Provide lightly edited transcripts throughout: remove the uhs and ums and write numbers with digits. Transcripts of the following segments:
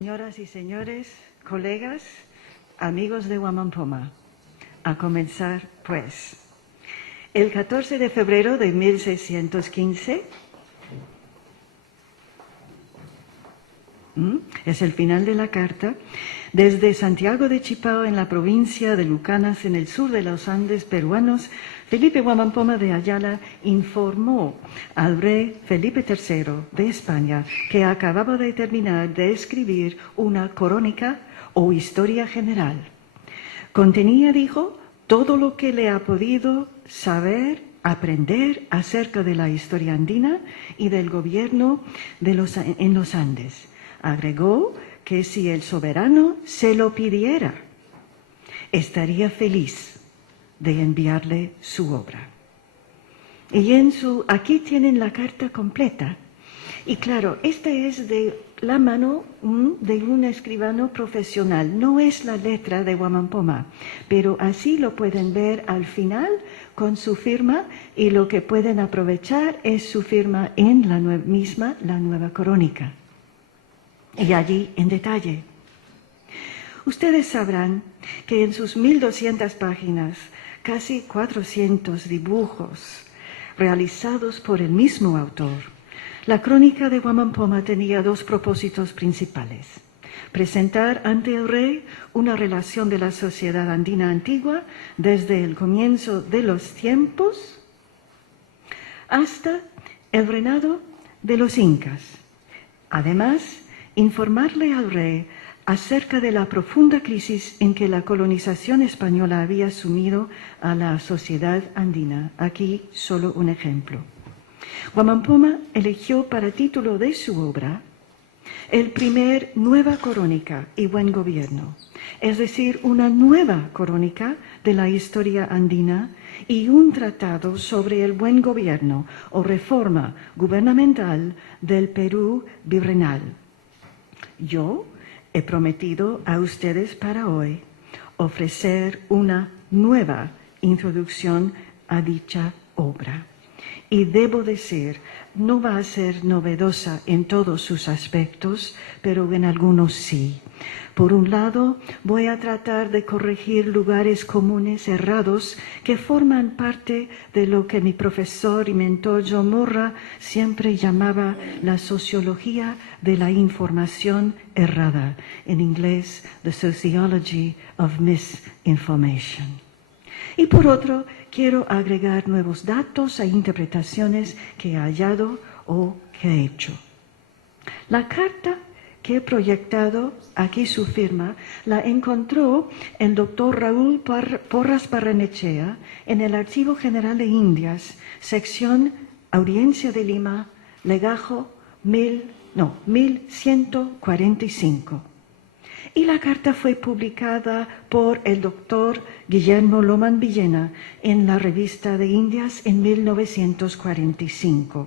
Señoras y señores, colegas, amigos de Wamampoma, a comenzar pues. El 14 de febrero de 1615 es el final de la carta. Desde Santiago de Chipao, en la provincia de Lucanas, en el sur de los Andes peruanos, Felipe Wamampoma de Ayala informó al rey Felipe III de España que acababa de terminar de escribir una crónica o historia general. Contenía, dijo, todo lo que le ha podido saber, aprender acerca de la historia andina y del gobierno en los Andes. Agregó que si el soberano se lo pidiera, estaría feliz de enviarle su obra. Y aquí tienen la carta completa. Y claro, esta es de la mano de un escribano profesional. No es la letra de Wamampoma, pero así lo pueden ver al final con su firma, y lo que pueden aprovechar es su firma en la nueva crónica. Y allí en detalle. Ustedes sabrán que en sus 1200 páginas, casi 400 dibujos realizados por el mismo autor, la crónica de Wamampoma tenía dos propósitos principales: presentar ante el rey una relación de la sociedad andina antigua desde el comienzo de los tiempos hasta el reinado de los incas. Además, informarle al rey acerca de la profunda crisis en que la colonización española había sumido a la sociedad andina. Aquí solo un ejemplo. Wamampoma eligió para título de su obra el primer Nueva Crónica y Buen Gobierno, es decir, una nueva crónica de la historia andina y un tratado sobre el buen gobierno o reforma gubernamental del Perú virreinal. Yo he prometido a ustedes para hoy ofrecer una nueva introducción a dicha obra. Y debo decir, no va a ser novedosa en todos sus aspectos, pero en algunos sí. Por un lado, voy a tratar de corregir lugares comunes errados que forman parte de lo que mi profesor y mentor John Morra siempre llamaba la sociología de la información errada, en inglés, the sociology of misinformation. Y por otro, quiero agregar nuevos datos e interpretaciones que he hallado o que he hecho. La carta que he proyectado, aquí su firma, la encontró el doctor Raúl Porras Barrenechea en el Archivo General de Indias, sección Audiencia de Lima, legajo 1145. Y la carta fue publicada por el doctor Guillermo Lomán Villena en la Revista de Indias en 1945.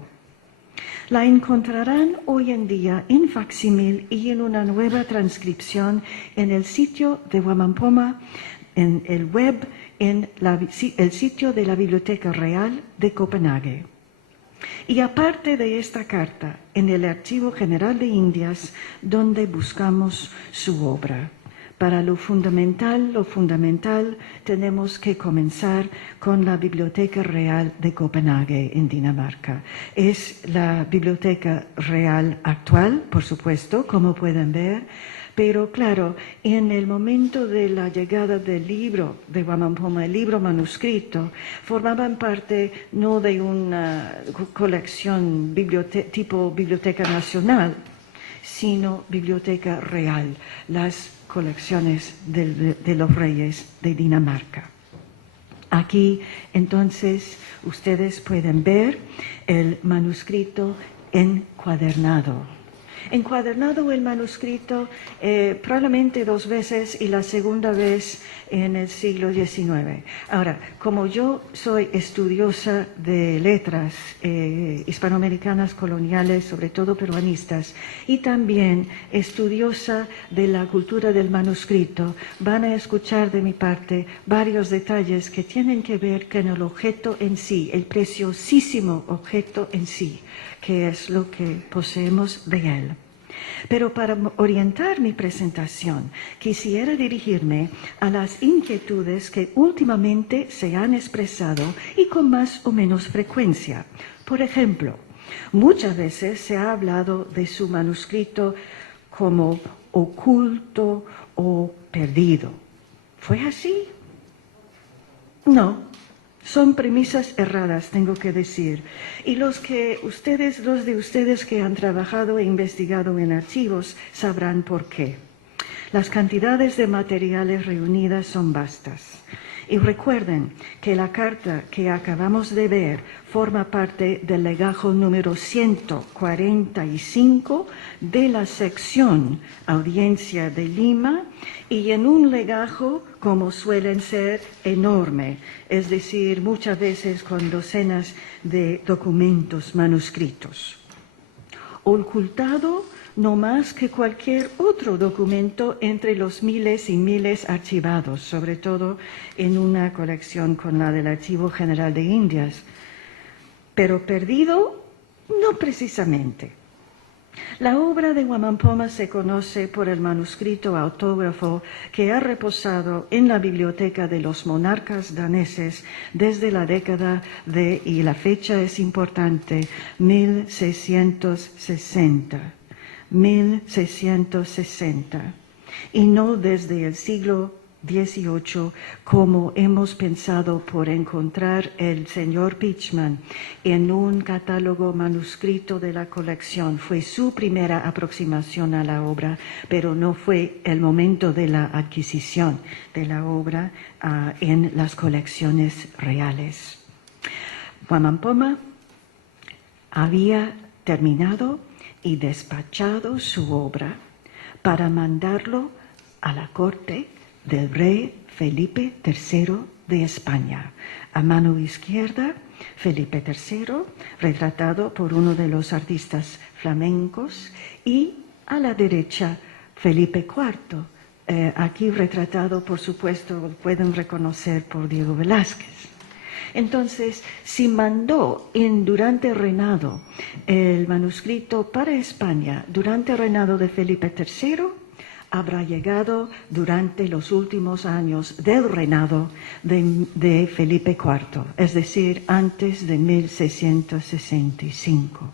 La encontrarán hoy en día en facsímil y en una nueva transcripción en el sitio de Wamampoma, en el web, en el sitio de la Biblioteca Real de Copenhague. Y aparte de esta carta, en el Archivo General de Indias, donde buscamos su obra. Para lo fundamental, tenemos que comenzar con la Biblioteca Real de Copenhague, en Dinamarca. Es la Biblioteca Real actual, por supuesto, como pueden ver, pero claro, en el momento de la llegada del libro de Wamampoma, el libro manuscrito, formaban parte no de una colección tipo Biblioteca Nacional, sino Biblioteca Real, las colecciones de los reyes de Dinamarca. Aquí, entonces, ustedes pueden ver el manuscrito encuadernado. Encuadernado el manuscrito probablemente 2 veces y la segunda vez en el siglo XIX. Ahora, como yo soy estudiosa de letras hispanoamericanas coloniales, sobre todo peruanistas, y también estudiosa de la cultura del manuscrito, van a escuchar de mi parte varios detalles que tienen que ver con el objeto en sí, el preciosísimo objeto en sí, que es lo que poseemos de él. Pero para orientar mi presentación, quisiera dirigirme a las inquietudes que últimamente se han expresado y con más o menos frecuencia. Por ejemplo, muchas veces se ha hablado de su manuscrito como oculto o perdido. ¿Fue así? No. Son premisas erradas, tengo que decir. Y los de ustedes que han trabajado e investigado en archivos sabrán por qué. Las cantidades de materiales reunidas son vastas. Y recuerden que la carta que acabamos de ver forma parte del legajo número 145 de la sección Audiencia de Lima, y en un legajo, como suelen ser, enorme, es decir, muchas veces con docenas de documentos manuscritos. Ocultado no más que cualquier otro documento entre los miles y miles archivados, sobre todo en una colección con la del Archivo General de Indias. Pero perdido, no precisamente. La obra de Wamampoma se conoce por el manuscrito autógrafo que ha reposado en la biblioteca de los monarcas daneses desde la década de, y la fecha es importante, 1660. 1660, y no desde el siglo XVIII, como hemos pensado por encontrar el señor Pichman en un catálogo manuscrito de la colección. Fue su primera aproximación a la obra, pero no fue el momento de la adquisición de la obra en las colecciones reales. Wamampoma había terminado y despachado su obra para mandarlo a la corte del rey Felipe III de España. A mano izquierda, Felipe III, retratado por uno de los artistas flamencos, y a la derecha, Felipe IV, aquí retratado, por supuesto, lo pueden reconocer por Diego Velázquez. Entonces, si mandó durante el reinado el manuscrito para España, durante el reinado de Felipe III, habrá llegado durante los últimos años del reinado de Felipe IV, es decir, antes de 1665.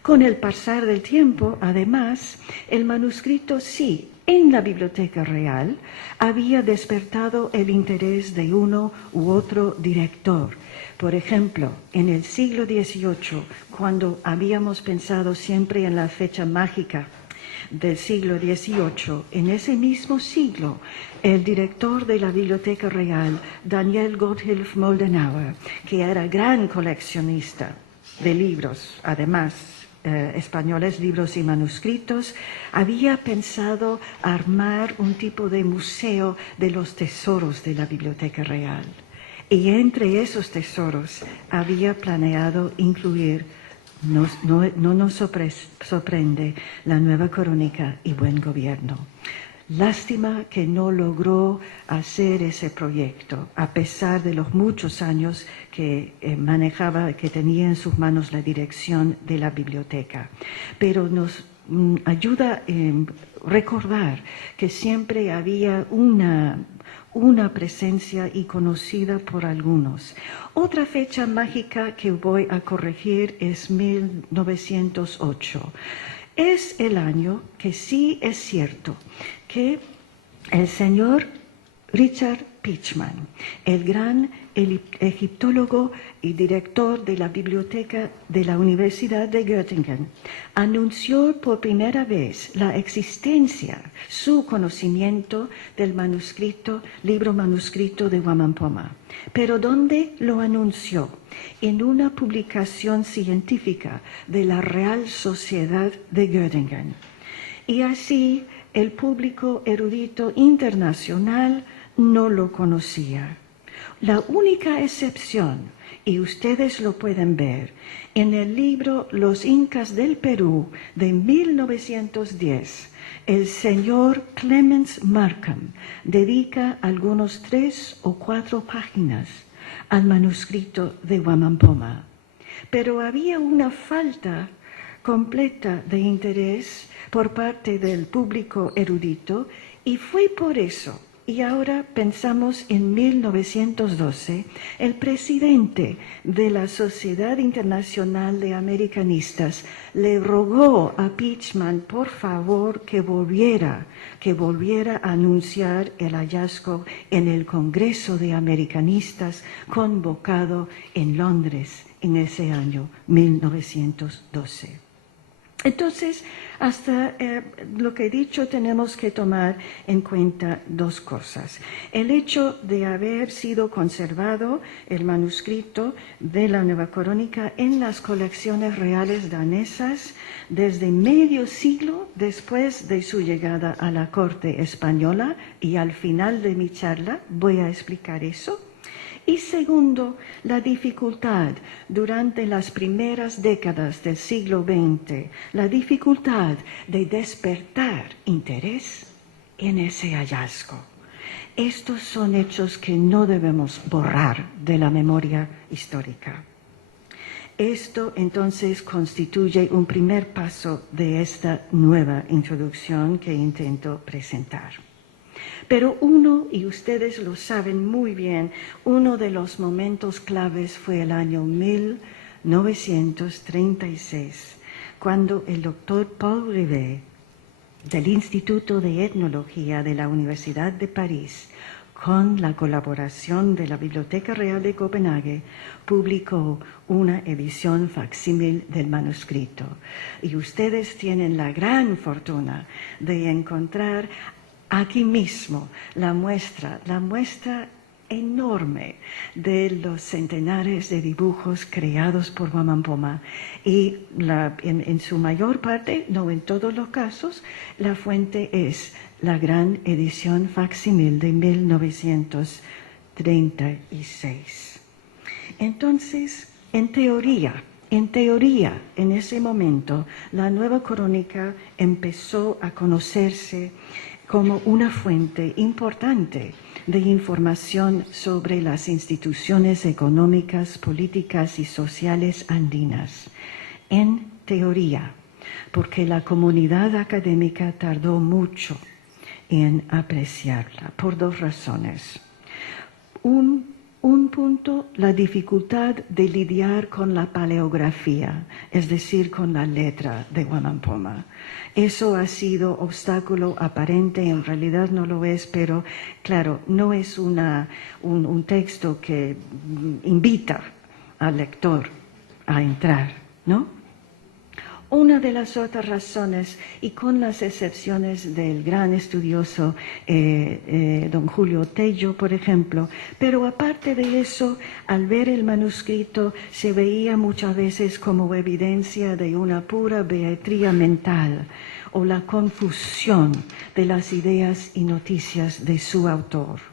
Con el pasar del tiempo, además, el manuscrito sí, en la Biblioteca Real, había despertado el interés de uno u otro director. Por ejemplo, en el siglo XVIII, cuando habíamos pensado siempre en la fecha mágica del siglo XVIII, en ese mismo siglo, el director de la Biblioteca Real, Daniel Gotthilf Moldenhauer, que era gran coleccionista de libros, además, españoles, libros y manuscritos, había pensado armar un tipo de museo de los tesoros de la Biblioteca Real. Y entre esos tesoros había planeado incluir, no nos sorprende, la nueva crónica y buen gobierno. Lástima que no logró hacer ese proyecto, a pesar de los muchos años que que tenía en sus manos la dirección de la biblioteca. Pero nos ayuda a recordar que siempre había una presencia y conocida por algunos. Otra fecha mágica que voy a corregir es 1908. Es el año que sí es cierto que el señor Richard Pichman, el gran egiptólogo y director de la biblioteca de la Universidad de Göttingen, anunció por primera vez la existencia, su conocimiento del libro manuscrito de Wamampoma. ¿Pero dónde lo anunció? En una publicación científica de la Real Sociedad de Göttingen. Y así el público erudito internacional no lo conocía. La única excepción, y ustedes lo pueden ver, en el libro Los Incas del Perú de 1910, el señor Clemens Markham dedica algunos 3 o 4 páginas al manuscrito de Wamampoma. Pero había una falta completa de interés por parte del público erudito, y fue por eso, y ahora pensamos en 1912, el presidente de la Sociedad Internacional de Americanistas le rogó a Pichman por favor que volviera a anunciar el hallazgo en el Congreso de Americanistas convocado en Londres en ese año 1912. Entonces, hasta lo que he dicho, tenemos que tomar en cuenta dos cosas. El hecho de haber sido conservado el manuscrito de la Nueva Crónica en las colecciones reales danesas desde medio siglo después de su llegada a la corte española, y al final de mi charla voy a explicar eso. Y segundo, la dificultad durante las primeras décadas del siglo XX, la dificultad de despertar interés en ese hallazgo. Estos son hechos que no debemos borrar de la memoria histórica. Esto entonces constituye un primer paso de esta nueva introducción que intento presentar. Pero y ustedes lo saben muy bien, uno de los momentos claves fue el año 1936, cuando el doctor Paul Rivet, del Instituto de Etnología de la Universidad de París, con la colaboración de la Biblioteca Real de Copenhague, publicó una edición facsímil del manuscrito. Y ustedes tienen la gran fortuna de encontrar aquí mismo la muestra enorme de los centenares de dibujos creados por Guaman Poma, y en su mayor parte, no en todos los casos, la fuente es la gran edición facsímil de 1936. Entonces, en teoría, en ese momento, la Nueva Crónica empezó a conocerse como una fuente importante de información sobre las instituciones económicas, políticas y sociales andinas. En teoría, porque la comunidad académica tardó mucho en apreciarla, por dos razones. Un punto, la dificultad de lidiar con la paleografía, es decir, con la letra de Guaman Poma. Eso ha sido obstáculo aparente, en realidad no lo es, pero claro, no es un texto que invita al lector a entrar, ¿no? Una de las otras razones, y con las excepciones del gran estudioso don Julio Tello, por ejemplo, pero aparte de eso, al ver el manuscrito se veía muchas veces como evidencia de una pura beatría mental o la confusión de las ideas y noticias de su autor.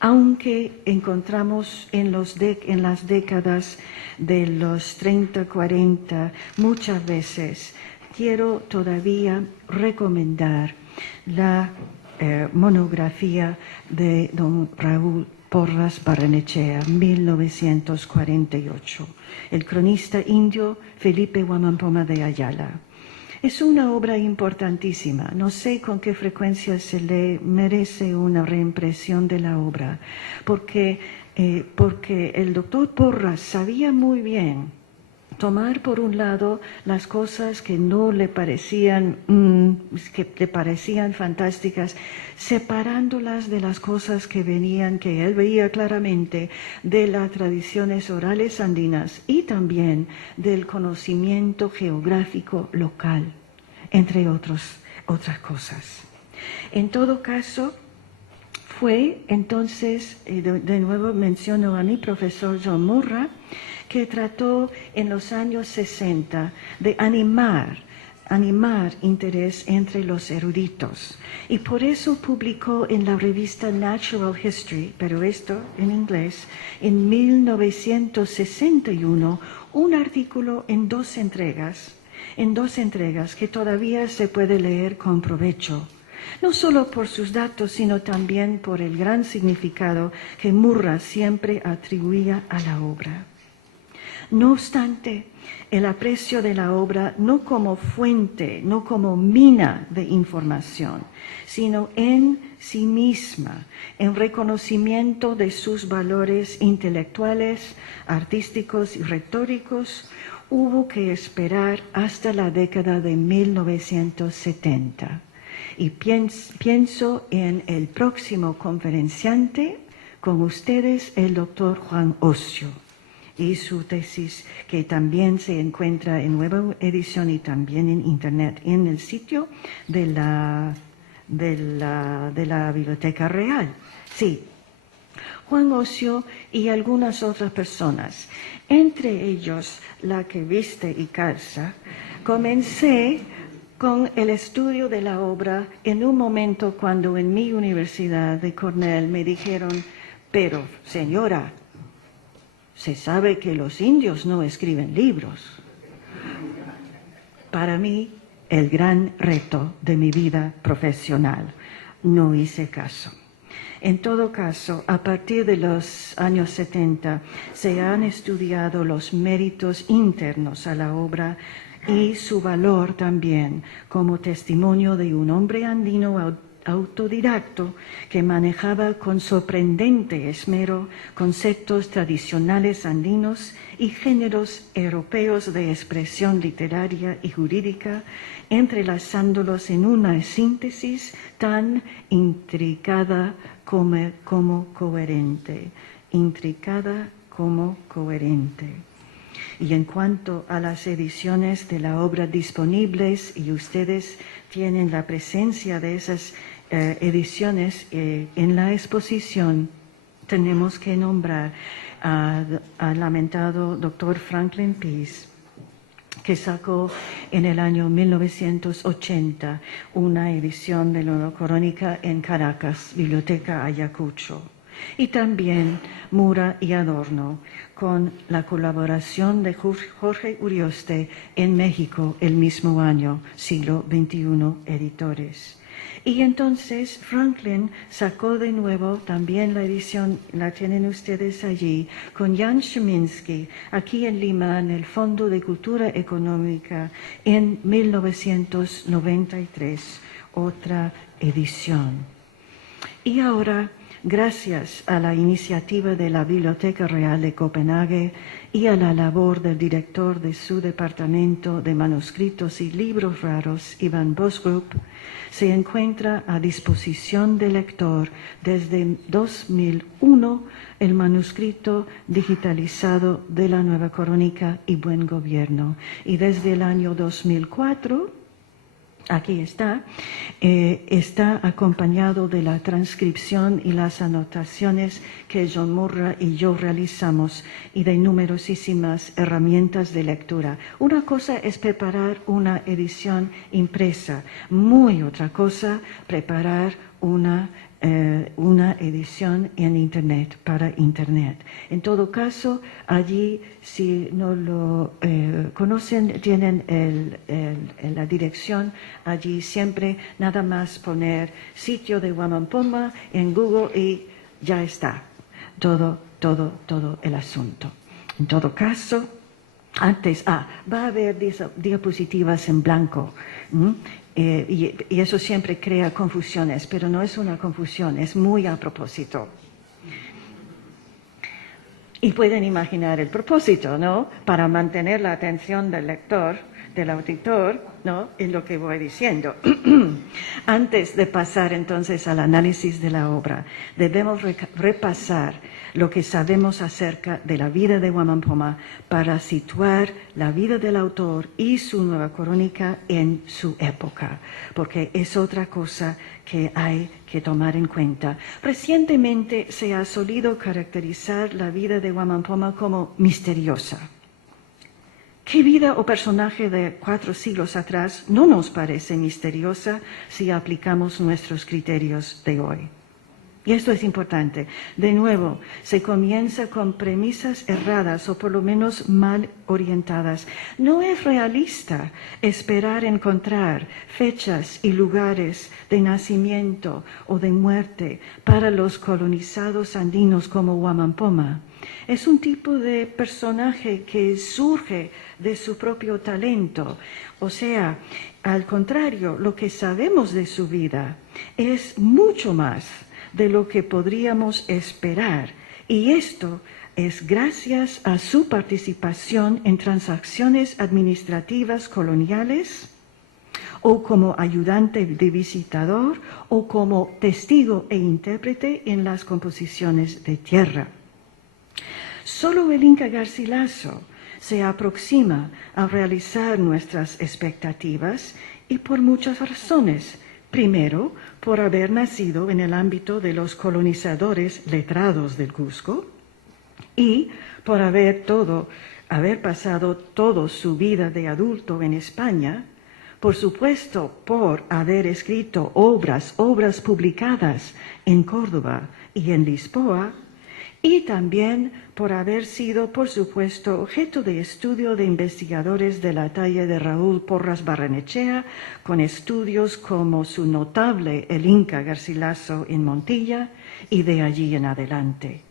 Aunque encontramos en las décadas de los 30, 40, muchas veces, quiero todavía recomendar la monografía de don Raúl Porras Barrenechea, 1948, el cronista indio Felipe Guaman Poma de Ayala. Es una obra importantísima. No sé con qué frecuencia se le merece una reimpresión de la obra, porque el doctor Porras sabía muy bien tomar por un lado las cosas que no le parecían, que le parecían fantásticas, separándolas de las cosas que él veía claramente de las tradiciones orales andinas y también del conocimiento geográfico local, entre otras cosas. En todo caso, fue entonces, de nuevo menciono a mi profesor John Murrah, que trató en los años 60 de animar interés entre los eruditos, y por eso publicó en la revista Natural History, pero esto en inglés, en 1961, un artículo en dos entregas que todavía se puede leer con provecho, no solo por sus datos, sino también por el gran significado que Murrah siempre atribuía a la obra. No obstante, el aprecio de la obra no como fuente, no como mina de información, sino en sí misma, en reconocimiento de sus valores intelectuales, artísticos y retóricos, hubo que esperar hasta la década de 1970. Y pienso en el próximo conferenciante, con ustedes el doctor Juan Ocio, y su tesis, que también se encuentra en nueva edición y también en internet, en el sitio de la Biblioteca Real. Sí, Juan Ocio y algunas otras personas, entre ellos la que viste y calza. Comencé con el estudio de la obra en un momento cuando en mi universidad de Cornell me dijeron: pero señora, se sabe que los indios no escriben libros. Para mí, el gran reto de mi vida profesional. No hice caso. En todo caso, a partir de los años 70 se han estudiado los méritos internos a la obra y su valor también como testimonio de un hombre andino autodidacto que manejaba con sorprendente esmero conceptos tradicionales andinos y géneros europeos de expresión literaria y jurídica, entrelazándolos en una síntesis tan intricada como coherente. Intricada como coherente. Y en cuanto a las ediciones de la obra disponibles, y ustedes tienen la presencia de esas ediciones en la exposición, tenemos que nombrar al lamentado doctor Franklin Pease, que sacó en el año 1980 una edición de la Crónica en Caracas, Biblioteca Ayacucho. Y también Mura y Adorno, con la colaboración de Jorge Urioste en México el mismo año, siglo XXI, editores. Y entonces Franklin sacó de nuevo también la edición, la tienen ustedes allí, con Jan Szyminski, aquí en Lima, en el Fondo de Cultura Económica, en 1993, otra edición. Y ahora, gracias a la iniciativa de la Biblioteca Real de Copenhague y a la labor del director de su departamento de manuscritos y libros raros, Ivan Bosgrup, se encuentra a disposición del lector desde 2001 el manuscrito digitalizado de la Nueva Crónica y Buen Gobierno. Y desde el año 2004, aquí está acompañado de la transcripción y las anotaciones que John Murra y yo realizamos y de numerosísimas herramientas de lectura. Una cosa es preparar una edición impresa, muy otra cosa preparar una edición en Internet, para Internet. En todo caso, allí, si no lo conocen, tienen la dirección. Allí siempre nada más poner sitio de Wamampoma en Google y ya está. Todo el asunto. En todo caso, antes, va a haber diapositivas en blanco. Y eso siempre crea confusiones, pero no es una confusión, es muy a propósito. Y pueden imaginar el propósito, ¿no? Para mantener la atención del lector, del auditor, ¿no? En lo que voy diciendo. Antes de pasar entonces al análisis de la obra, debemos repasar lo que sabemos acerca de la vida de Wamampoma para situar la vida del autor y su nueva crónica en su época, porque es otra cosa que hay que tomar en cuenta. Recientemente se ha solido caracterizar la vida de Wamampoma como misteriosa. ¿Qué vida o personaje de 4 siglos atrás no nos parece misteriosa si aplicamos nuestros criterios de hoy? Y esto es importante. De nuevo, se comienza con premisas erradas o por lo menos mal orientadas. No es realista esperar encontrar fechas y lugares de nacimiento o de muerte para los colonizados andinos como Huamampoma. Es un tipo de personaje que surge de su propio talento. O sea, al contrario, lo que sabemos de su vida es mucho más de lo que podríamos esperar, y esto es gracias a su participación en transacciones administrativas coloniales, o como ayudante de visitador, o como testigo e intérprete en las composiciones de tierra. Solo el Inca Garcilaso se aproxima a realizar nuestras expectativas, y por muchas razones. Primero, por haber nacido en el ámbito de los colonizadores letrados del Cusco y por haber pasado toda su vida de adulto en España, por supuesto por haber escrito obras publicadas en Córdoba y en Lisboa, y también por haber sido, por supuesto, objeto de estudio de investigadores de la talla de Raúl Porras Barrenechea, con estudios como su notable El Inca Garcilaso en Montilla y de allí en adelante.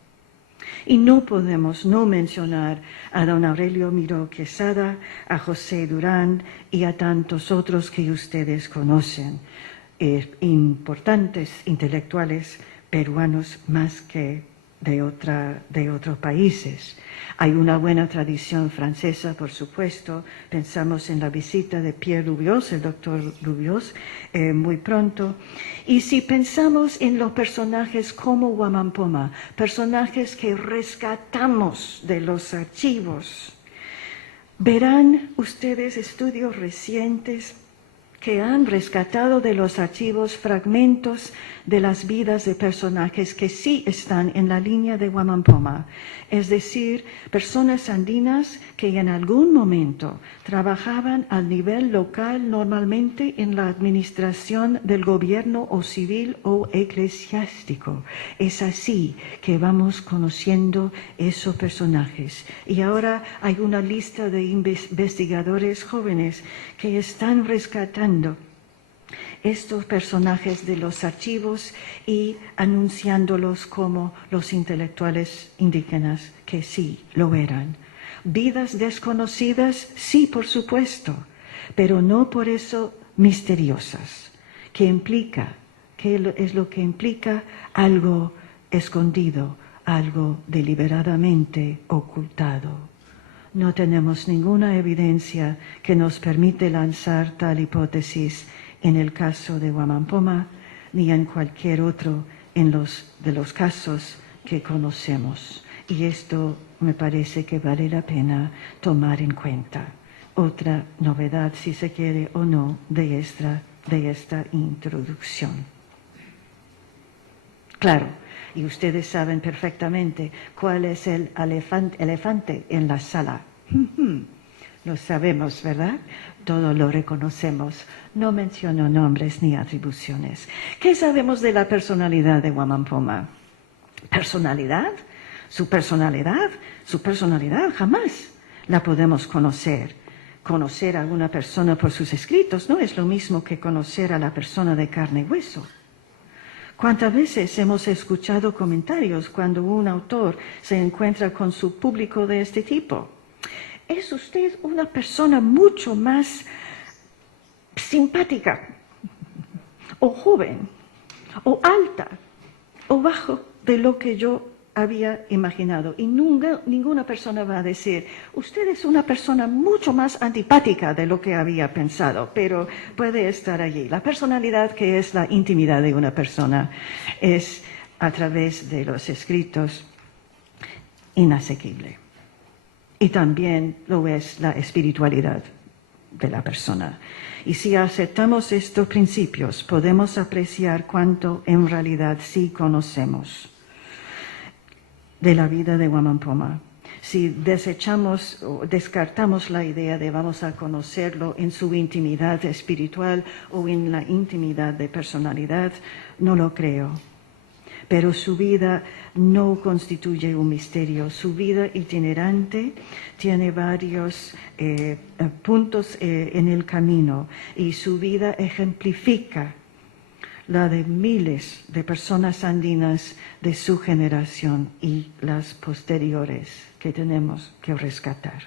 Y no podemos no mencionar a don Aurelio Miró Quesada, a José Durán y a tantos otros que ustedes conocen, importantes intelectuales peruanos más que de otros países. Hay una buena tradición francesa, por supuesto. Pensamos en la visita de Pierre Lubios, el doctor Lubios, muy pronto. Y si pensamos en los personajes como Huamampoma, personajes que rescatamos de los archivos, verán ustedes estudios recientes que han rescatado de los archivos fragmentos de las vidas de personajes que sí están en la línea de Huamampoma, es decir, personas andinas que en algún momento trabajaban al nivel local, normalmente en la administración del gobierno o civil o eclesiástico. Es así que vamos conociendo esos personajes. Y ahora hay una lista de investigadores jóvenes que están rescatando estos personajes de los archivos y anunciándolos como los intelectuales indígenas que sí lo eran. Vidas desconocidas, sí, por supuesto, pero no por eso misteriosas. ¿Qué es lo que implica? Algo escondido, algo deliberadamente ocultado. No tenemos ninguna evidencia que nos permite lanzar tal hipótesis en el caso de Huamampoma, ni en cualquier otro de los casos que conocemos. Y esto me parece que vale la pena tomar en cuenta. Otra novedad, si se quiere o no, de esta introducción. Claro, y ustedes saben perfectamente cuál es el elefante en la sala. Lo sabemos, ¿verdad? Todo lo reconocemos. No menciono nombres ni atribuciones. ¿Qué sabemos de la personalidad de Huamampoma? ¿Personalidad? ¿Su personalidad? Su personalidad jamás la podemos conocer. Conocer a una persona por sus escritos no es lo mismo que conocer a la persona de carne y hueso. ¿Cuántas veces hemos escuchado comentarios cuando un autor se encuentra con su público de este tipo? Es usted una persona mucho más simpática, o joven, o alta, o bajo de lo que yo había imaginado. Y ninguna persona va a decir, usted es una persona mucho más antipática de lo que había pensado, pero puede estar allí. La personalidad, que es la intimidad de una persona, es a través de los escritos inasequible. Y también lo es la espiritualidad de la persona. Y si aceptamos estos principios, podemos apreciar cuánto en realidad sí conocemos de la vida de Huamampoma. Si desechamos o descartamos la idea de vamos a conocerlo en su intimidad espiritual o en la intimidad de personalidad, no lo creo. pero su vida no constituye un misterio. Su vida itinerante tiene varios puntos en el camino y su vida ejemplifica la de miles de personas andinas de su generación y las posteriores que tenemos que rescatar.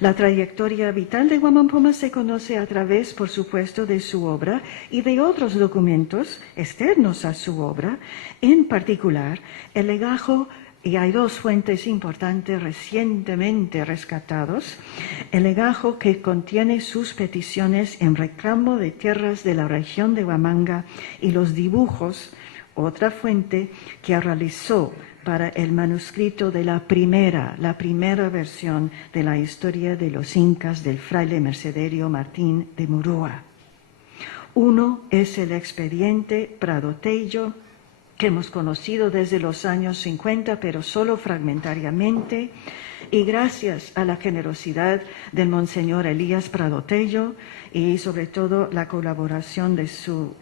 La trayectoria vital de Guamán Poma se conoce a través, por supuesto, de su obra y de otros documentos externos a su obra, en particular el legajo, y hay dos fuentes importantes recientemente rescatados, el legajo que contiene sus peticiones en reclamo de tierras de la región de Huamanga y los dibujos, otra fuente que realizó para el manuscrito de la primera versión de la historia de los incas del fraile Mercenario Martín de Murúa. Uno es el expediente Prado Tello, que hemos conocido desde los años 50, pero solo fragmentariamente, y gracias a la generosidad del Monseñor Elías Prado Tello y sobre todo la colaboración de su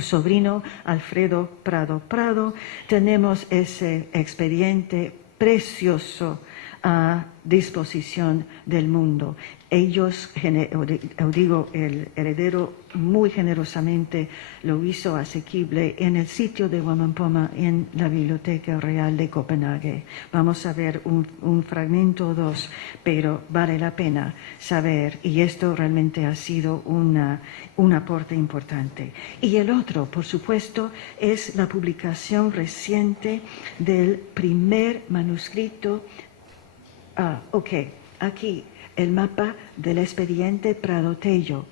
sobrino Alfredo Prado, tenemos ese expediente precioso a disposición del mundo. Ellos, el heredero muy generosamente lo hizo asequible en el sitio de Guamán Poma en la Biblioteca Real de Copenhague. Vamos a ver un fragmento o dos, pero vale la pena saber, y esto realmente ha sido un aporte importante. Y el otro, por supuesto, es la publicación reciente del primer manuscrito. Aquí el mapa del expediente Prado Tello.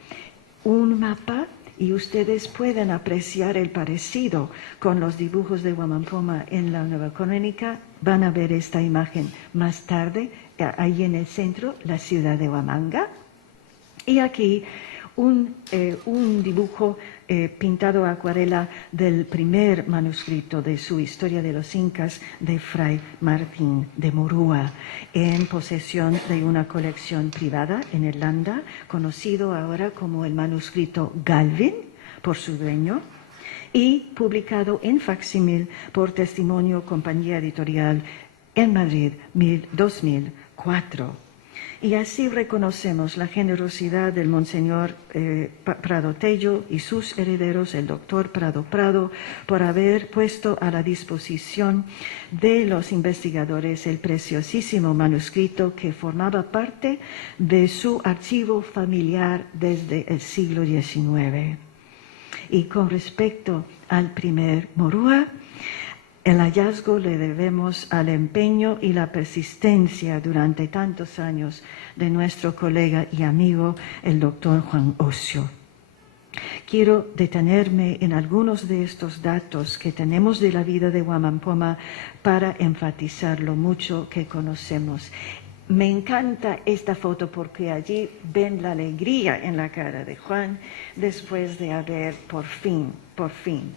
Un mapa, y ustedes pueden apreciar el parecido con los dibujos de Guamán Poma en la Nueva Crónica. Van a ver esta imagen más tarde, ahí en el centro, la ciudad de Huamanga. Y aquí un dibujo pintado a acuarela del primer manuscrito de su Historia de los Incas de Fray Martín de Murúa, en posesión de una colección privada en Irlanda, conocido ahora como el manuscrito Galvin por su dueño, y publicado en facsímil por Testimonio Compañía Editorial en Madrid 2004. Y así reconocemos la generosidad del Monseñor Prado Tello y sus herederos, el doctor Prado, por haber puesto a la disposición de los investigadores el preciosísimo manuscrito que formaba parte de su archivo familiar desde el siglo XIX. Y con respecto al primer Murúa, el hallazgo le debemos al empeño y la persistencia durante tantos años de nuestro colega y amigo, el doctor Juan Ocio. Quiero detenerme en algunos de estos datos que tenemos de la vida de Guamán Poma para enfatizar lo mucho que conocemos. Me encanta esta foto porque allí ven la alegría en la cara de Juan después de haber por fin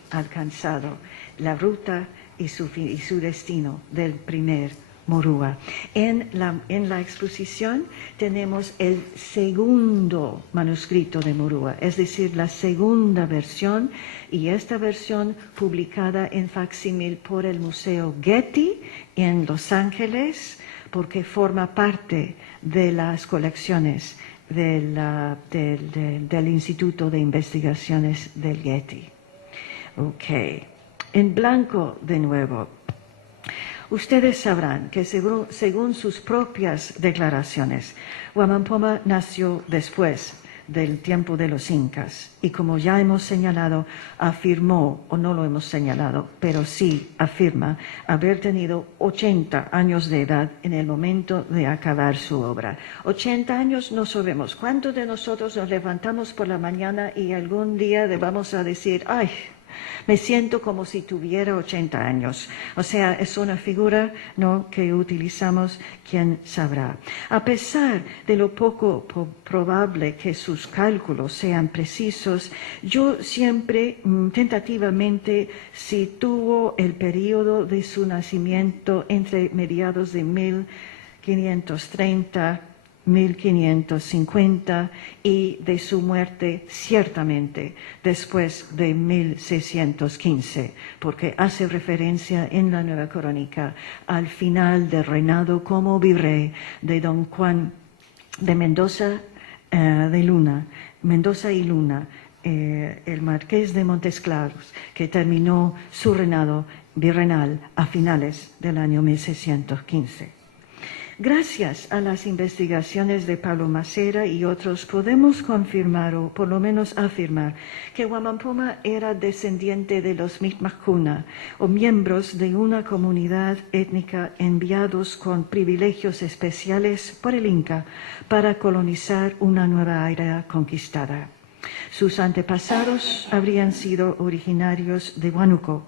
alcanzado la ruta y su destino del primer Murúa. En la exposición tenemos el segundo manuscrito de Murúa, es decir, la segunda versión, y esta versión publicada en facsímil por el Museo Getty en Los Ángeles, porque forma parte de las colecciones del Instituto de Investigaciones del Getty. En blanco de nuevo. Ustedes sabrán que según sus propias declaraciones, Guamán Poma nació después del tiempo de los incas y, como ya hemos señalado, afirmó, o no lo hemos señalado, pero sí afirma haber tenido 80 años de edad en el momento de acabar su obra. 80 años no sabemos. ¿Cuántos de nosotros nos levantamos por la mañana y algún día vamos a decir, ¡ay! Me siento como si tuviera 80 años. O sea, es una figura, ¿no?, que utilizamos, quién sabrá. A pesar de lo poco probable que sus cálculos sean precisos, yo siempre tentativamente sitúo el periodo de su nacimiento entre mediados de 1530 1550 y de su muerte ciertamente después de 1615, porque hace referencia en la Nueva Crónica al final del reinado como virrey de don Juan de Mendoza y Luna, el marqués de Montesclaros, que terminó su reinado virreinal a finales del año 1615. Gracias a las investigaciones de Pablo Macera y otros podemos confirmar o por lo menos afirmar que Huamampoma era descendiente de los Micmacuna o miembros de una comunidad étnica enviados con privilegios especiales por el Inca para colonizar una nueva área conquistada. Sus antepasados habrían sido originarios de Huánuco,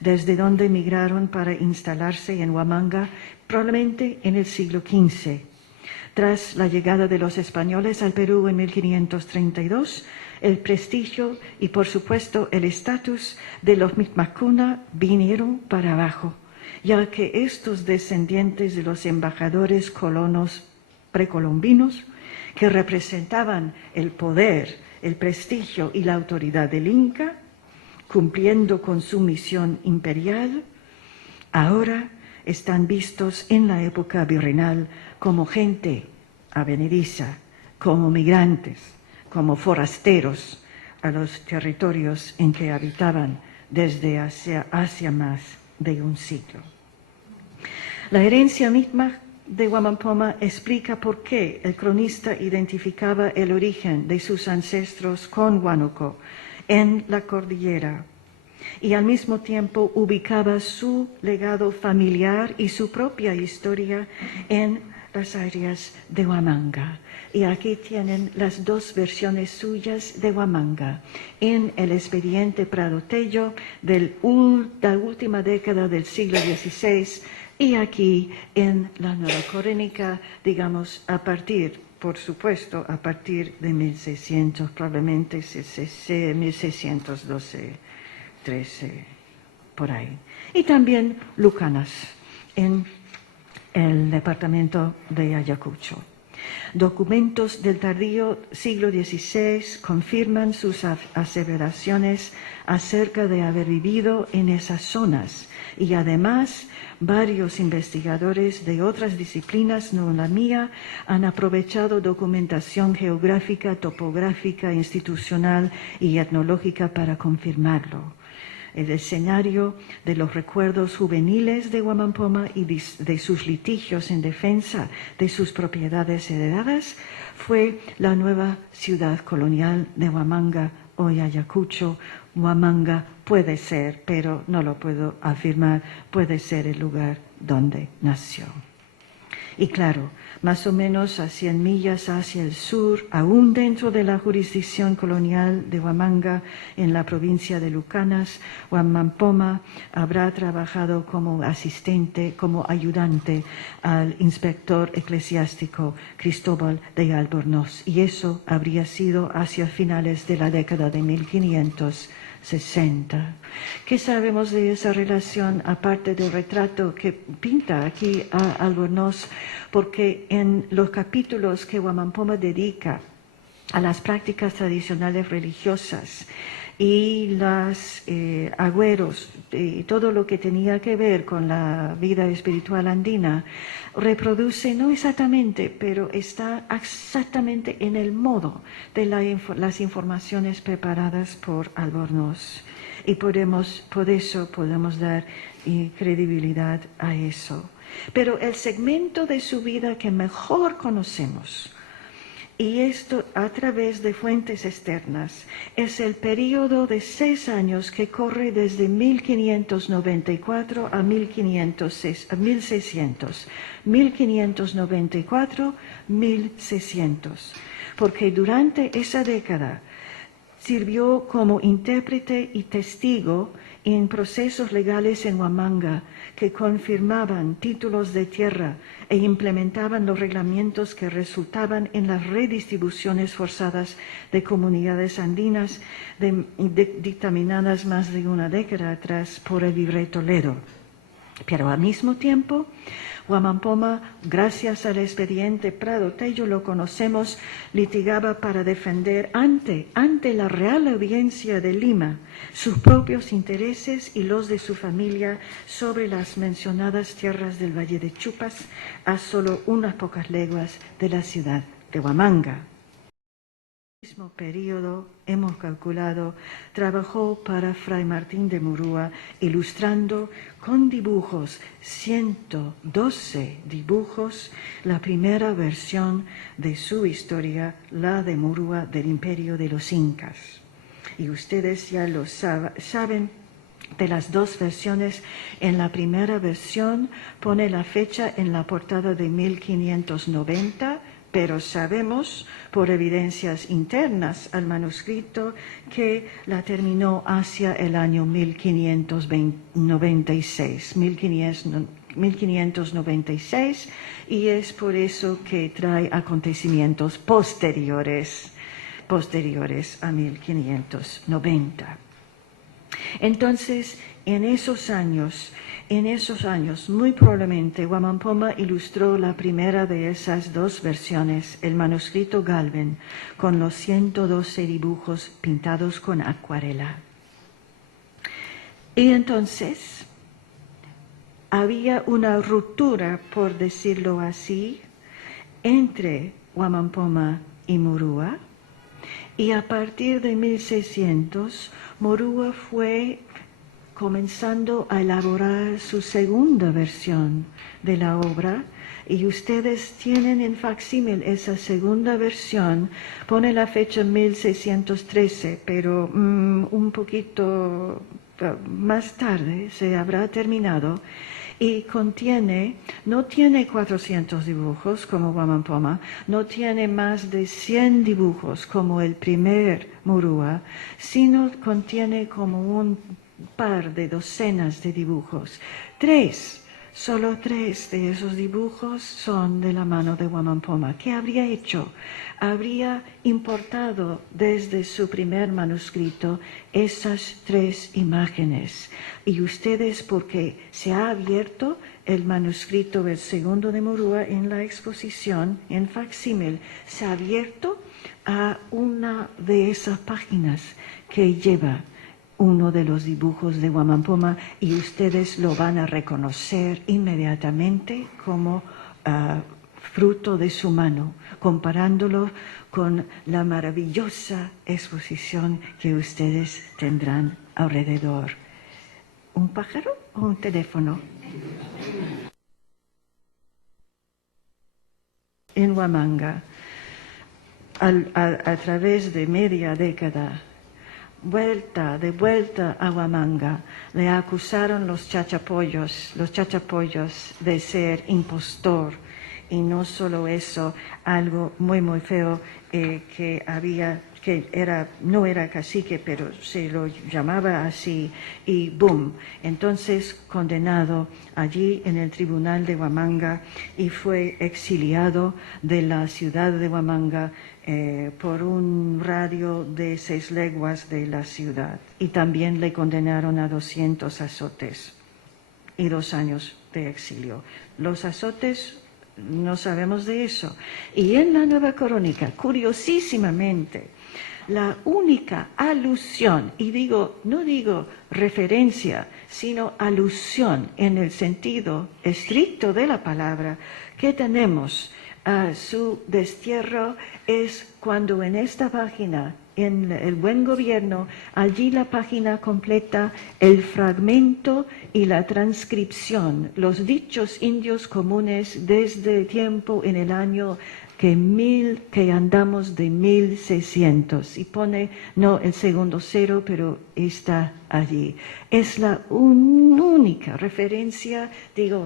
desde donde emigraron para instalarse en Huamanga, probablemente en el siglo XV. Tras la llegada de los españoles al Perú en 1532, el prestigio y, por supuesto, el estatus de los Micmacuna vinieron para abajo, ya que estos descendientes de los embajadores colonos precolombinos, que representaban el poder, el prestigio y la autoridad del Inca, cumpliendo con su misión imperial, ahora están vistos en la época virreinal como gente advenediza, como migrantes, como forasteros a los territorios en que habitaban desde hace más de un siglo. La herencia Micmac de Huamampoma explica por qué el cronista identificaba el origen de sus ancestros con Huánuco en la cordillera y al mismo tiempo ubicaba su legado familiar y su propia historia en las áreas de Huamanga. Y aquí tienen las dos versiones suyas de Huamanga en el expediente Prado Tello de la última década del siglo XVI y aquí en la Nueva Crónica, digamos, por supuesto, a partir de 1600, probablemente 1612, 13, por ahí. Y también Lucanas, en el departamento de Ayacucho. Documentos del tardío siglo XVI confirman sus aseveraciones acerca de haber vivido en esas zonas y además varios investigadores de otras disciplinas, no la mía, han aprovechado documentación geográfica, topográfica, institucional y etnológica para confirmarlo. El escenario de los recuerdos juveniles de Huamampoma y de sus litigios en defensa de sus propiedades heredadas fue la nueva ciudad colonial de Huamanga, hoy Ayacucho. Huamanga puede ser, pero no lo puedo afirmar, puede ser el lugar donde nació. Y claro, más o menos a 100 millas hacia el sur, aún dentro de la jurisdicción colonial de Huamanga, en la provincia de Lucanas, Huamampoma habrá trabajado como asistente, como ayudante al inspector eclesiástico Cristóbal de Albornoz, y eso habría sido hacia finales de la década de 1560. ¿Qué sabemos de esa relación, aparte del retrato que pinta aquí a Albornoz? Porque en los capítulos que Huamampoma dedica a las prácticas tradicionales religiosas y los agüeros y todo lo que tenía que ver con la vida espiritual andina, reproduce, no exactamente, pero está exactamente en el modo de las informaciones preparadas por Albornoz. Y por eso podemos dar credibilidad a eso. Pero el segmento de su vida que mejor conocemos, y esto a través de fuentes externas, es el periodo de 6 años que corre desde 1594 a 1600. 1594-1600. Porque durante esa década sirvió como intérprete y testigo en procesos legales en Huamanga que confirmaban títulos de tierra e implementaban los reglamentos que resultaban en las redistribuciones forzadas de comunidades andinas dictaminadas más de una década atrás por el virrey Toledo. Pero al mismo tiempo, Huamampoma, gracias al expediente Prado Tello, lo conocemos, litigaba para defender ante la Real Audiencia de Lima sus propios intereses y los de su familia sobre las mencionadas tierras del Valle de Chupas, a solo unas pocas leguas de la ciudad de Huamanga. En el mismo periodo, hemos calculado, trabajó para Fray Martín de Murúa, ilustrando con dibujos, 112 dibujos, la primera versión de su historia, la de Murúa del Imperio de los Incas. Y ustedes ya lo saben, de las dos versiones. En la primera versión pone la fecha en la portada de 1590, pero sabemos por evidencias internas al manuscrito que la terminó hacia el año 1596, y es por eso que trae acontecimientos posteriores a 1590. Entonces, en esos años, muy probablemente Huamampoma ilustró la primera de esas dos versiones, el manuscrito Galven, con los 112 dibujos pintados con acuarela. Y entonces, había una ruptura, por decirlo así, entre Huamampoma y Murúa, y a partir de 1600, Murúa fue comenzando a elaborar su segunda versión de la obra, y ustedes tienen en facsímil esa segunda versión. Pone la fecha 1613, pero un poquito más tarde se habrá terminado, y no tiene 400 dibujos como Huamampoma, no tiene más de 100 dibujos como el primer Murúa, sino contiene como un par de docenas de dibujos. Solo 3 de esos dibujos son de la mano de Huamampoma. ¿Qué habría hecho? Habría importado desde su primer manuscrito esas 3 imágenes. Y ustedes, porque se ha abierto el manuscrito del segundo de Murúa en la exposición, en facsímil, se ha abierto a una de esas páginas que lleva uno de los dibujos de Huamampoma, y ustedes lo van a reconocer inmediatamente como fruto de su mano, comparándolo con la maravillosa exposición que ustedes tendrán alrededor. ¿Un pájaro o un teléfono? En Huamanga, a través de media década, de vuelta a Huamanga, le acusaron los chachapollos de ser impostor, y no solo eso, algo muy muy feo, no era cacique, pero se lo llamaba así, y boom. Entonces, condenado allí en el tribunal de Huamanga, y fue exiliado de la ciudad de Huamanga por un radio de 6 leguas de la ciudad. Y también le condenaron a 200 azotes y 2 años de exilio. Los azotes, no sabemos de eso. Y en la Nueva Crónica, curiosísimamente, la única alusión, y no digo referencia, sino alusión en el sentido estricto de la palabra, que tenemos a su destierro es cuando en esta página, en El Buen Gobierno, allí la página completa el fragmento y la transcripción, los dichos indios comunes desde tiempo en el año que andamos de 1600, y pone no el segundo cero, pero está allí. Es la única referencia,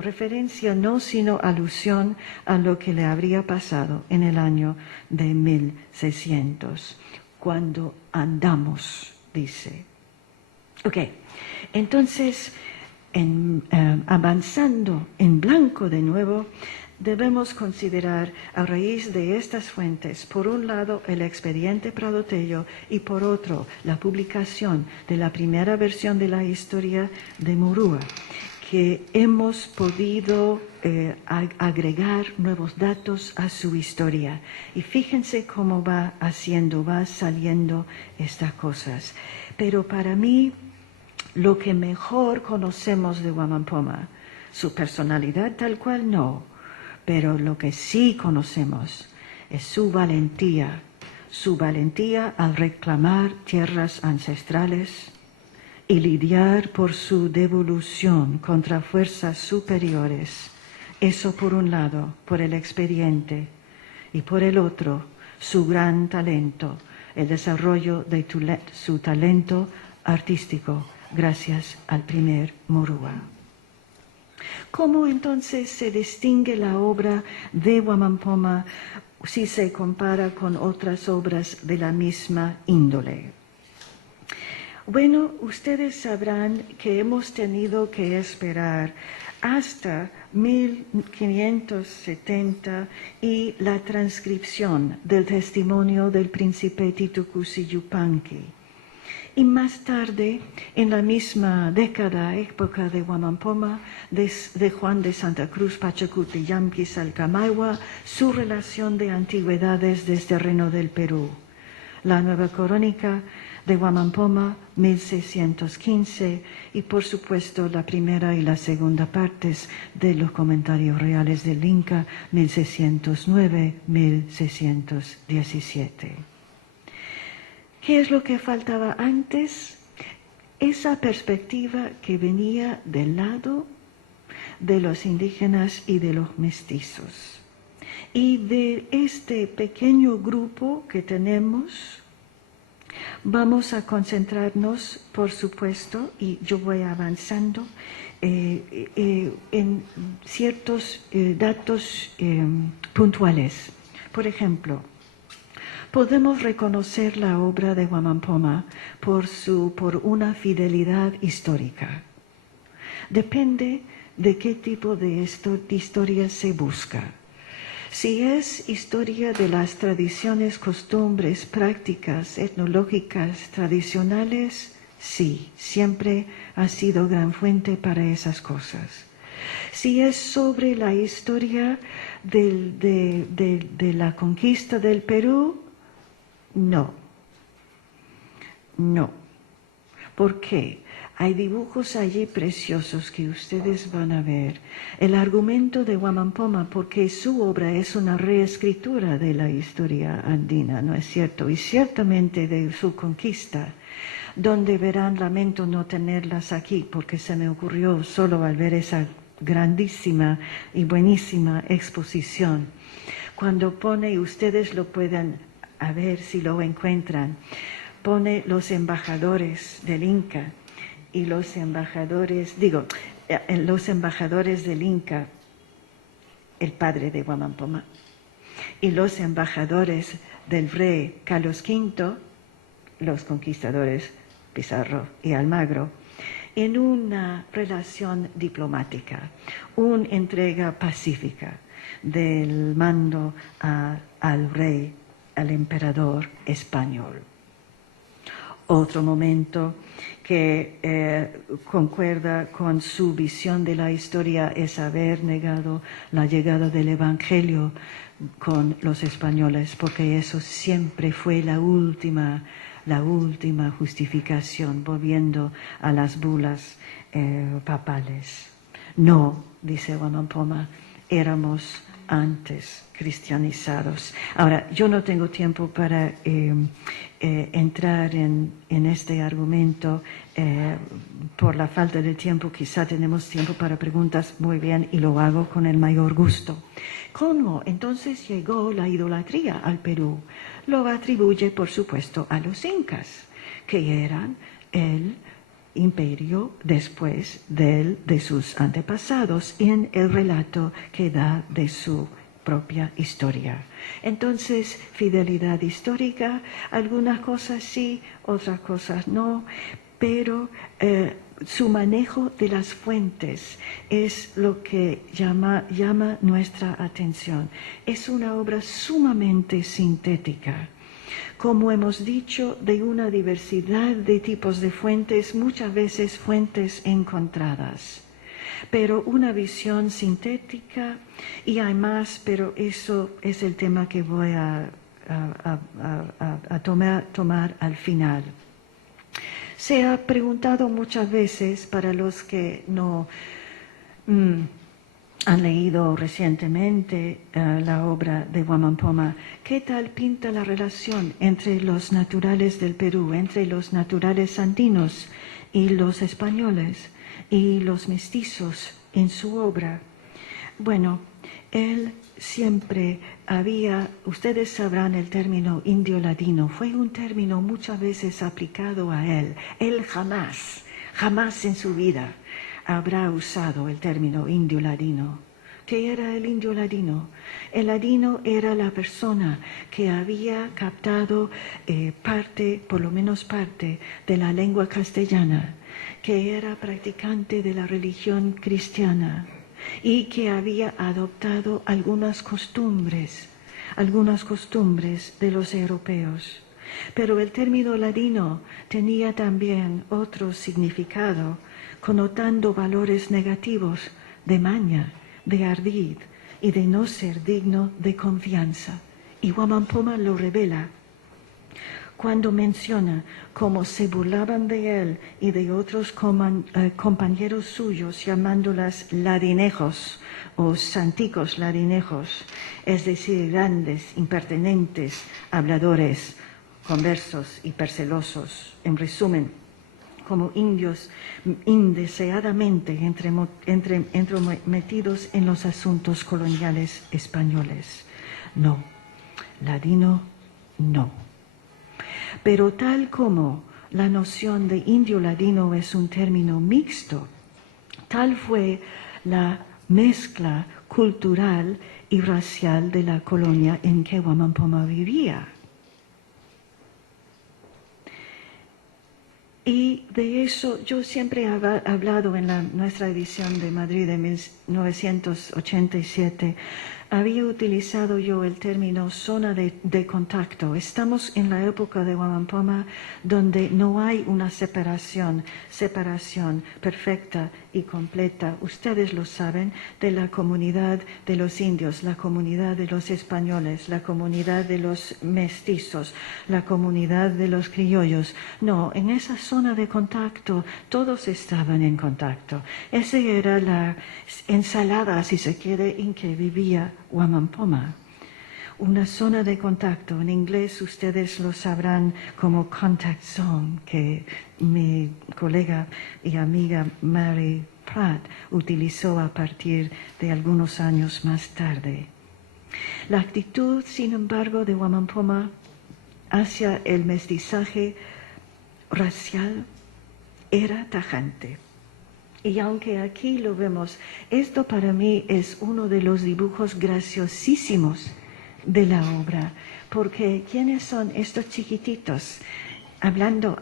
referencia no, sino alusión a lo que le habría pasado en el año de 1600, cuando andamos, dice. Ok, entonces, avanzando en blanco de nuevo, debemos considerar, a raíz de estas fuentes, por un lado el expediente Prado Tello, y por otro la publicación de la primera versión de la historia de Murúa, que hemos podido agregar nuevos datos a su historia. Y fíjense cómo va saliendo estas cosas. Pero para mí, lo que mejor conocemos de Wamampoma, su personalidad tal cual no, pero lo que sí conocemos es su valentía al reclamar tierras ancestrales y lidiar por su devolución contra fuerzas superiores. Eso por un lado, por el expediente, y por el otro, su gran talento, el desarrollo de su talento artístico gracias al primer Morúa. ¿Cómo entonces se distingue la obra de Wamampoma si se compara con otras obras de la misma índole? Bueno, ustedes sabrán que hemos tenido que esperar hasta 1570 y la transcripción del testimonio del príncipe Titucusi Yupanqui. Y más tarde, en la misma época de Wamampoma, de Juan de Santa Cruz Pachacuti Salcamayhua, su relación de antigüedades desde el Reino del Perú. La nueva crónica de Wamampoma, 1615, y por supuesto la primera y la segunda partes de los comentarios reales del Inca, 1609-1617. ¿Qué es lo que faltaba antes? Esa perspectiva que venía del lado de los indígenas y de los mestizos. Y de este pequeño grupo que tenemos, vamos a concentrarnos, por supuesto, y yo voy avanzando, en ciertos datos puntuales. Por ejemplo, podemos reconocer la obra de Wamampoma por una fidelidad histórica. Depende de qué tipo de historia se busca. Si es historia de las tradiciones, costumbres, prácticas etnológicas tradicionales, sí, siempre ha sido gran fuente para esas cosas. Si es sobre la historia de la conquista del Perú, no. ¿Por qué? Hay dibujos allí preciosos que ustedes van a ver. El argumento de Wamampoma, porque su obra es una reescritura de la historia andina, ¿no es cierto? Y ciertamente de su conquista, donde verán, lamento no tenerlas aquí, porque se me ocurrió solo al ver esa grandísima y buenísima exposición. Cuando pone, y ustedes lo pueden a ver si lo encuentran, pone los embajadores del Inca, y los embajadores del Inca, el padre de Wamampoma, y los embajadores del rey Carlos V, los conquistadores Pizarro y Almagro, en una relación diplomática, una entrega pacífica del mando al rey, al emperador español. Otro momento que concuerda con su visión de la historia es haber negado la llegada del Evangelio con los españoles, porque eso siempre fue la última justificación, volviendo a las bulas papales. No, dice Wamampoma, éramos antes cristianizados. Ahora, yo no tengo tiempo para entrar en este argumento. Por la falta de tiempo, quizá tenemos tiempo para preguntas. Muy bien, y lo hago con el mayor gusto. ¿Cómo entonces llegó la idolatría al Perú? Lo atribuye, por supuesto, a los incas, que eran el imperio después de sus antepasados, en el relato que da de su propia historia. Entonces, fidelidad histórica, algunas cosas sí, otras cosas no, pero su manejo de las fuentes es lo que llama nuestra atención. Es una obra sumamente sintética. Como hemos dicho, de una diversidad de tipos de fuentes, muchas veces fuentes encontradas. pero una visión sintética y hay más, pero eso es el tema que voy a tomar al final. Se ha preguntado muchas veces, para los que no han leído recientemente la obra de Guamán Poma, ¿qué tal pinta la relación entre los naturales del Perú, entre los naturales andinos y los españoles y los mestizos en su obra? Bueno, él siempre ustedes sabrán el término indio ladino, fue un término muchas veces aplicado a él. Él jamás en su vida habrá usado el término indio ladino. ¿Qué era el indio ladino? El ladino era la persona que había captado por lo menos parte de la lengua castellana, que era practicante de la religión cristiana y que había adoptado algunas costumbres de los europeos. Pero el término ladino tenía también otro significado, connotando valores negativos de maña, de ardid y de no ser digno de confianza. Y Guamán Poma lo revela cuando menciona cómo se burlaban de él y de otros compañeros suyos, llamándolas ladinejos o santicos ladinejos, es decir, grandes, impertinentes, habladores, conversos y percelosos. En resumen, como indios indeseadamente entrometidos en los asuntos coloniales españoles. No, ladino no. Pero tal como la noción de indio ladino es un término mixto, tal fue la mezcla cultural y racial de la colonia en que Guamán Poma vivía. Y de eso yo siempre he hablado en nuestra edición de Madrid de 1987. Había utilizado yo el término zona de contacto. Estamos en la época de Guamán Poma donde no hay una separación perfecta y completa. Ustedes lo saben, de la comunidad de los indios, la comunidad de los españoles, la comunidad de los mestizos, la comunidad de los criollos. No, en esa zona de contacto todos estaban en contacto. Esa era la ensalada, si se quiere, en que vivía Guamán Poma. Una zona de contacto, en inglés ustedes lo sabrán como contact zone, que mi colega y amiga Mary Pratt utilizó a partir de algunos años más tarde. La actitud, sin embargo, de Guamán Poma hacia el mestizaje racial era tajante. Y aunque aquí lo vemos, esto para mí es uno de los dibujos graciosísimos de la obra, porque ¿quiénes son estos chiquititos? Hablando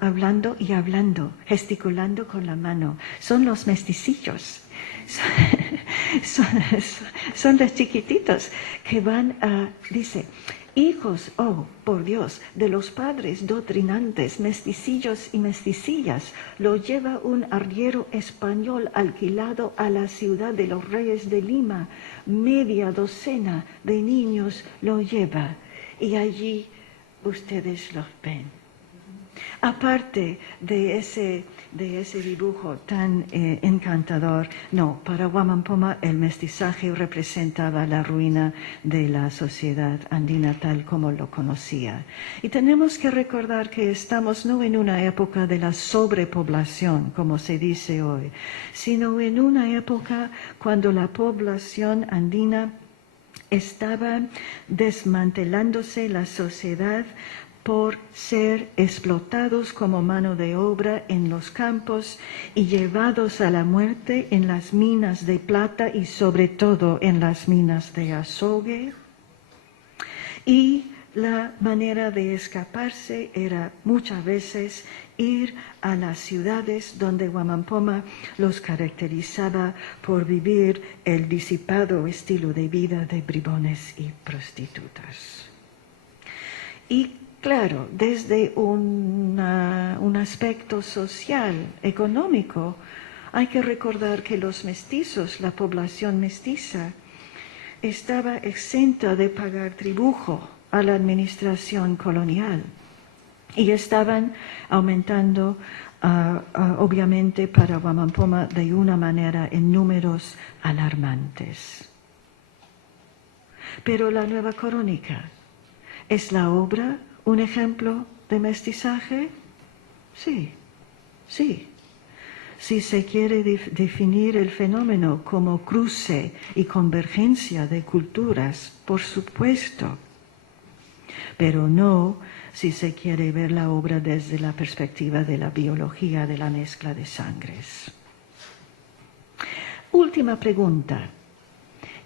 y hablando, gesticulando con la mano. Son los mesticillos. Son los chiquititos que van dice, hijos, oh, por Dios, de los padres doctrinantes, mesticillos y mesticillas, lo lleva un arriero español alquilado a la ciudad de los Reyes de Lima. Media docena de niños lo lleva y allí ustedes los ven. Aparte de ese dibujo tan encantador, no, para Guamán Poma el mestizaje representaba la ruina de la sociedad andina tal como lo conocía. Y tenemos que recordar que estamos no en una época de la sobrepoblación, como se dice hoy, sino en una época cuando la población andina estaba desmantelándose la sociedad por ser explotados como mano de obra en los campos y llevados a la muerte en las minas de plata y sobre todo en las minas de azogue. Y la manera de escaparse era muchas veces ir a las ciudades donde Guamán Poma los caracterizaba por vivir el disipado estilo de vida de bribones y prostitutas. Y claro, desde un aspecto social, económico, Hay que recordar que los mestizos, la población mestiza, estaba exenta de pagar tributo a la administración colonial y estaban aumentando obviamente para Wamampoma de una manera en números alarmantes. Pero la nueva crónica, ¿es la obra un ejemplo de mestizaje? Sí, sí. Si se quiere definir el fenómeno como cruce y convergencia de culturas, por supuesto, pero no si se quiere ver la obra desde la perspectiva de la biología de la mezcla de sangres. Última pregunta.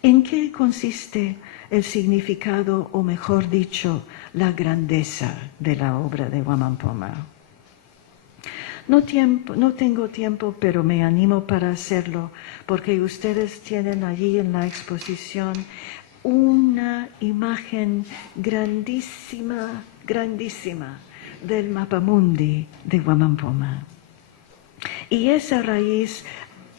¿En qué consiste el significado, o mejor dicho, la grandeza de la obra de Wamampoma? No tengo tiempo, pero me animo para hacerlo, porque ustedes tienen allí en la exposición una imagen grandísima, grandísima del mapamundi de Wamampoma. Y esa raíz,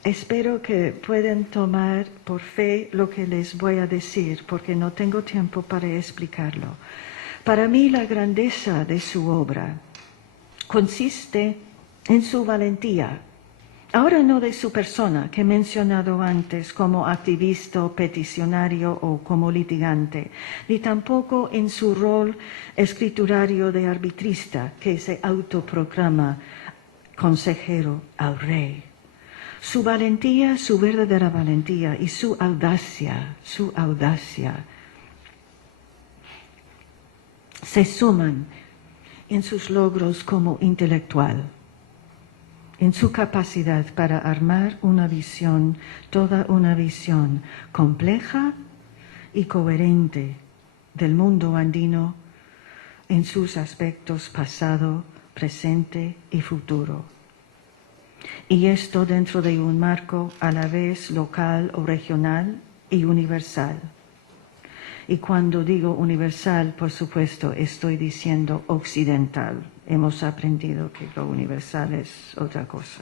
espero que puedan tomar por fe lo que les voy a decir, porque no tengo tiempo para explicarlo. Para mí la grandeza de su obra consiste en su valentía. Ahora no de su persona, que he mencionado antes como activista o peticionario o como litigante, ni tampoco en su rol escriturario de arbitrista, que se autoproclama consejero al rey. Su valentía, su verdadera valentía y su audacia se suman en sus logros como intelectual, en su capacidad para armar una visión, toda una visión compleja y coherente del mundo andino en sus aspectos pasado, presente y futuro. Y esto dentro de un marco a la vez local o regional y universal. Y cuando digo universal, por supuesto, estoy diciendo occidental. Hemos aprendido que lo universal es otra cosa.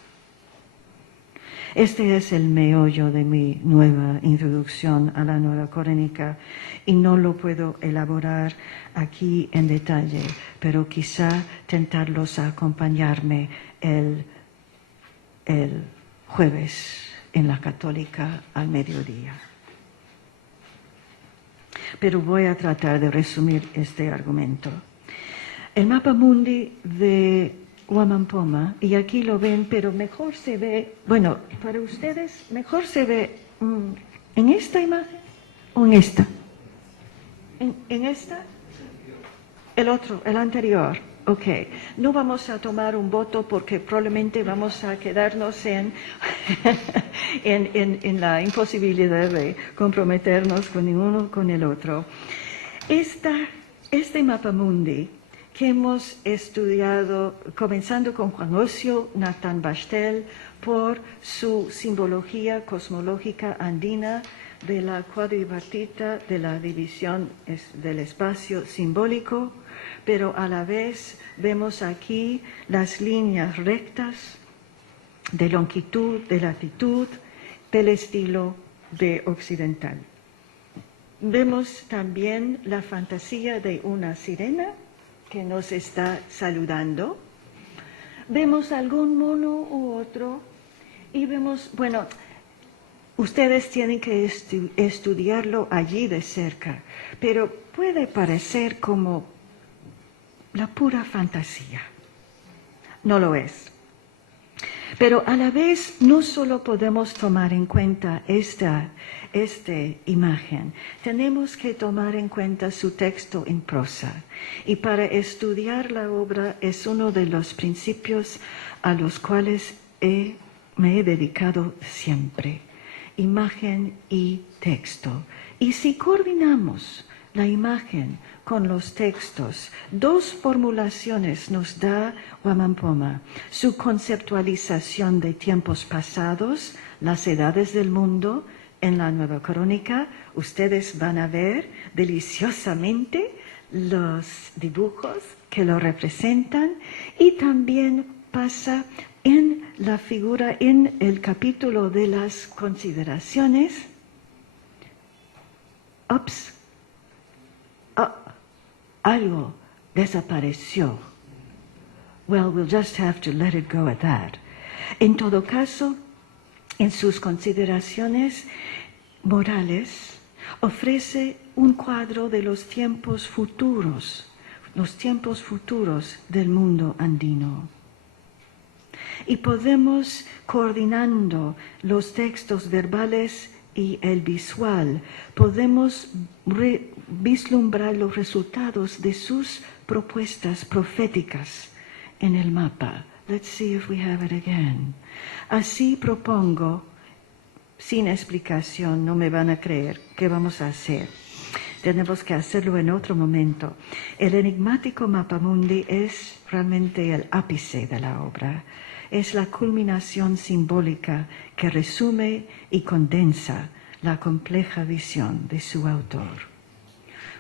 Este es el meollo de mi nueva introducción a la nueva crónica y no lo puedo elaborar aquí en detalle, pero quizá tentarlos a acompañarme el jueves en la Católica al mediodía. Pero voy a tratar de resumir este argumento. El mapamundi de Wamampoma, y aquí lo ven, pero mejor se ve, bueno, para ustedes, mejor se ve en esta imagen o en esta. ¿En esta? El otro, el anterior. Ok, no vamos a tomar un voto porque probablemente vamos a quedarnos en la imposibilidad de comprometernos con ninguno con el otro. Este mapamundi que hemos estudiado, comenzando con Juan Ocio, Nathan Bastel, por su simbología cosmológica andina de la cuadripartita de la división del espacio simbólico, pero a la vez vemos aquí las líneas rectas de longitud, de latitud, del estilo de occidental. Vemos también la fantasía de una sirena que nos está saludando. Vemos algún mono u otro y vemos, bueno, ustedes tienen que estudiarlo allí de cerca, pero puede parecer como la pura fantasía. No lo es. Pero a la vez no solo podemos tomar en cuenta esta imagen, tenemos que tomar en cuenta su texto en prosa. Y para estudiar la obra es uno de los principios a los cuales me he dedicado siempre. Imagen y texto. Y si coordinamos la imagen con los textos, dos formulaciones nos da Wamampoma: su conceptualización de tiempos pasados, las edades del mundo. En la nueva crónica ustedes van a ver deliciosamente los dibujos que lo representan y también pasa en la figura, en el capítulo de las consideraciones. Ups, algo desapareció. Well, we'll just have to let it go at that. En todo caso, en sus consideraciones morales, ofrece un cuadro de los tiempos futuros del mundo andino. Y podemos, coordinando los textos verbales y el visual, podemos vislumbrar los resultados de sus propuestas proféticas en el mapa. Let's see if we have it again. Así propongo, sin explicación, no me van a creer, ¿qué vamos a hacer? Tenemos que hacerlo en otro momento. El enigmático Mapamundi es realmente el ápice de la obra. Es la culminación simbólica que resume y condensa la compleja visión de su autor.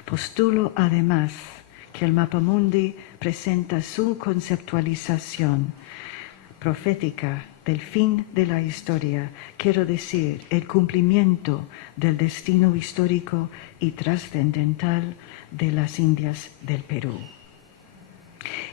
Postulo además que el Mapamundi presenta su conceptualización profética del fin de la historia, quiero decir, el cumplimiento del destino histórico y trascendental de las Indias del Perú.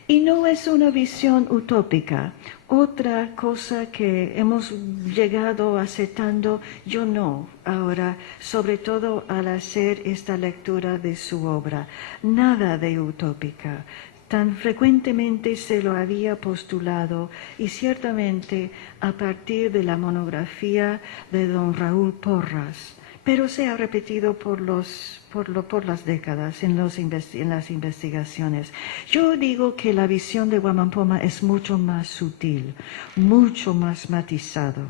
Y no es una visión utópica. Otra cosa que hemos llegado aceptando, yo no, ahora, sobre todo al hacer esta lectura de su obra, nada de utópica. Tan frecuentemente se lo había postulado y ciertamente a partir de la monografía de don Raúl Porras, pero se ha repetido por las décadas en las investigaciones. Yo digo que la visión de Wamampoma es mucho más sutil, mucho más matizado,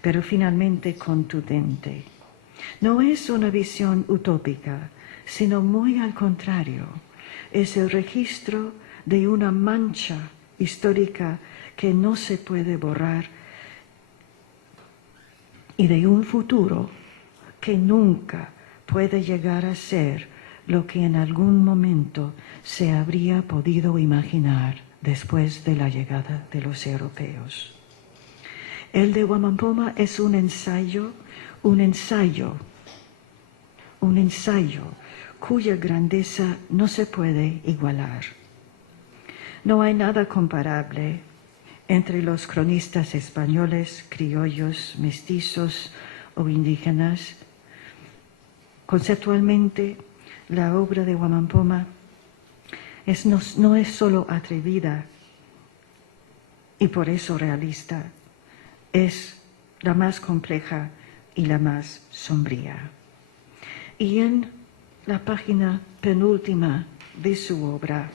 pero finalmente contundente. No es una visión utópica, sino muy al contrario. Es el registro de una mancha histórica que no se puede borrar y de un futuro que nunca puede llegar a ser lo que en algún momento se habría podido imaginar después de la llegada de los europeos. El de Wamampoma es un ensayo cuya grandeza no se puede igualar. No hay nada comparable entre los cronistas españoles, criollos, mestizos o indígenas. Conceptualmente, la obra de Wamampoma no es solo atrevida y por eso realista, es la más compleja y la más sombría. Y en la página penúltima de su obra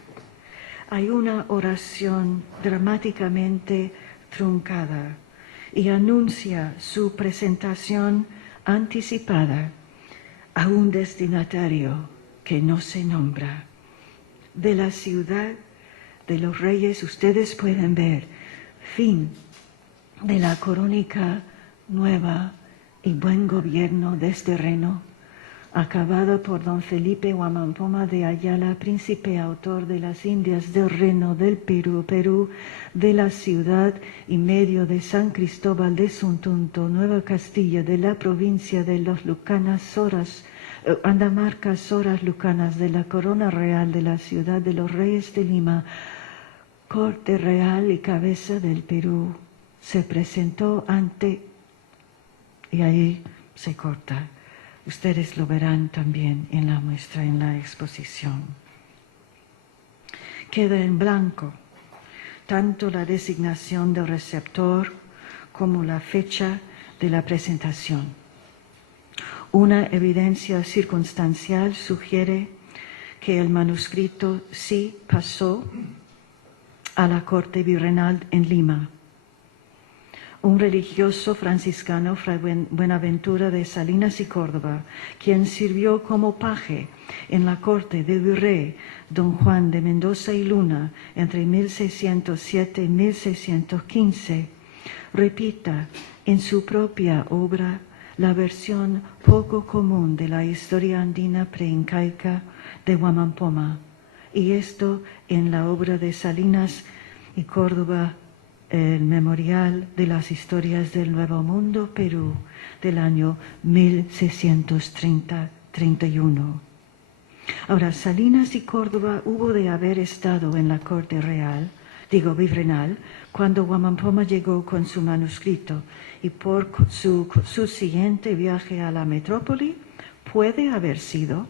hay una oración dramáticamente truncada y anuncia su presentación anticipada a un destinatario que no se nombra. De la ciudad de los reyes, ustedes pueden ver, fin de la crónica nueva y buen gobierno de este reino, acabado por don Felipe Wamampoma de Ayala, príncipe autor de las Indias del Reino del Perú, de la ciudad y medio de San Cristóbal de Suntunto, Nueva Castilla, de la provincia de los Andamarca, Soras Lucanas, de la corona real de la ciudad de los reyes de Lima, corte real y cabeza del Perú, se presentó ante, y ahí se corta. Ustedes lo verán también en la muestra, en la exposición. Queda en blanco tanto la designación del receptor como la fecha de la presentación. Una evidencia circunstancial sugiere que el manuscrito sí pasó a la corte virreinal en Lima. Un religioso franciscano, Fray Buenaventura de Salinas y Córdoba, quien sirvió como paje en la corte del virrey don Juan de Mendoza y Luna entre 1607 y 1615, repita en su propia obra la versión poco común de la historia andina preincaica de Wamampoma, y esto en la obra de Salinas y Córdoba el Memorial de las Historias del Nuevo Mundo, Perú, del año 1631. Ahora, Salinas y Córdoba hubo de haber estado en la corte real, virreinal, cuando Huamampoma llegó con su manuscrito, y por su siguiente viaje a la metrópoli puede haber sido